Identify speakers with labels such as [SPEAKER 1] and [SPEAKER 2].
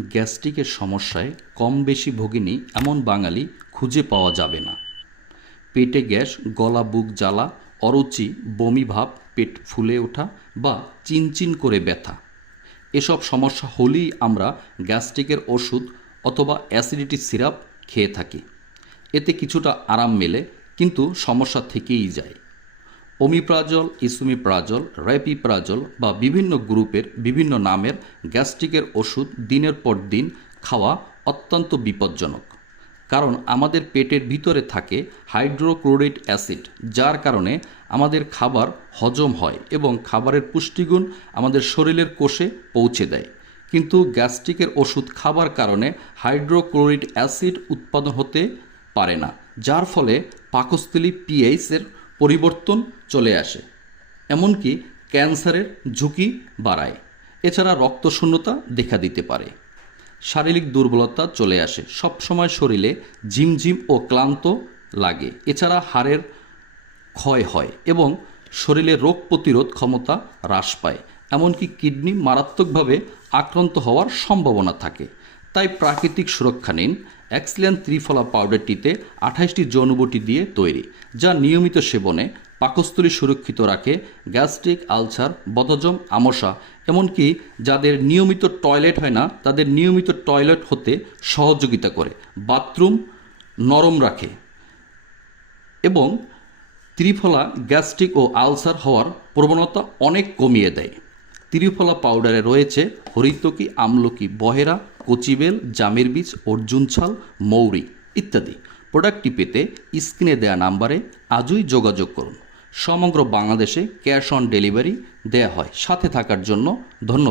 [SPEAKER 1] গ্যাস্ট্রিকের সমস্যায় কম বেশি ভোগিনি এমন বাঙালি খুঁজে পাওয়া যাবে না। পেটে গ্যাস, গলা বুক জ্বালা, অরুচি, বমি ভাব, পেট ফুলে ওঠা বা চিনচিন করে ব্যথা। এসব সমস্যা হলেই আমরা গ্যাস্ট্রিকের ওষুধ অথবা অ্যাসিডিটি সিরাপ খেয়ে থাকি। এতে কিছুটা আরাম মেলে, কিন্তু সমস্যা থেকেই যায়। ওমিপ্রাজল, ইসুমিপ্রাজল র্যাপিপ্রাজল বা বিভিন্ন গ্রুপের বিভিন্ন নামের গ্যাস্ট্রিকের ওষুধ দিনের পর দিন খাওয়া অত্যন্ত বিপজ্জনক। কারণ আমাদের পেটের ভিতরে থাকে হাইড্রোক্লোরিক অ্যাসিড, যার কারণে আমাদের খাবার হজম হয় এবং খাবারের পুষ্টিগুণ আমাদের শরীরের কোষে পৌঁছে দেয়। কিন্তু গ্যাস্ট্রিকের ওষুধ খাবার কারণে হাইড্রোক্লোরিক অ্যাসিড উৎপাদন হতে পারে না, যার ফলে পাকস্থলী পিএইচের পরিবর্তন চলে আসে, এমনকি ক্যান্সারের ঝুঁকি বাড়ায়। এছাড়া রক্তশূন্যতা দেখা দিতে পারে। শারীরিক দুর্বলতা চলে আসে, সবসময় শরীরে ঝিমঝিম ও ক্লান্ত লাগে। এছাড়া হাড়ের ক্ষয় হয় এবং শরীরে রোগ প্রতিরোধ ক্ষমতা হ্রাস পায়, এমনকি কিডনি মারাত্মকভাবে আক্রান্ত হওয়ার সম্ভাবনা থাকে। তাই প্রাকৃতিক সুরক্ষা নিন এক্সিলেন্ট ত্রিফলা পাউডারটিতে আঠাশটি যৌনবটি দিয়ে তৈরি, যা নিয়মিত সেবনে পাকস্থলী সুরক্ষিত রাখে, গ্যাস্ট্রিক, আলসার বদজম আমশা এমনকি যাদের নিয়মিত টয়লেট হয় না, তাদের নিয়মিত টয়লেট হতে সহযোগিতা করে, বাথরুম নরম রাখে এবং ত্রিফলা, গ্যাস্ট্রিক ও আলসার হওয়ার প্রবণতা অনেক কমিয়ে দেয়। ত্রিফলা পাউডারে রয়েছে হরিতকি, আমলকি, বহেরা কচিবেল, জামের বীজ অর্জুন ছাল, মৌরি ইত্যাদি। প্রোডাক্টটি পেতে স্ক্রিনে দেয়া নাম্বারে আজই যোগাযোগ করুন। সমগ্র বাংলাদেশে ক্যাশ অন ডেলিভারি দেয়া হয়। সাথে থাকার জন্য ধন্যবাদ।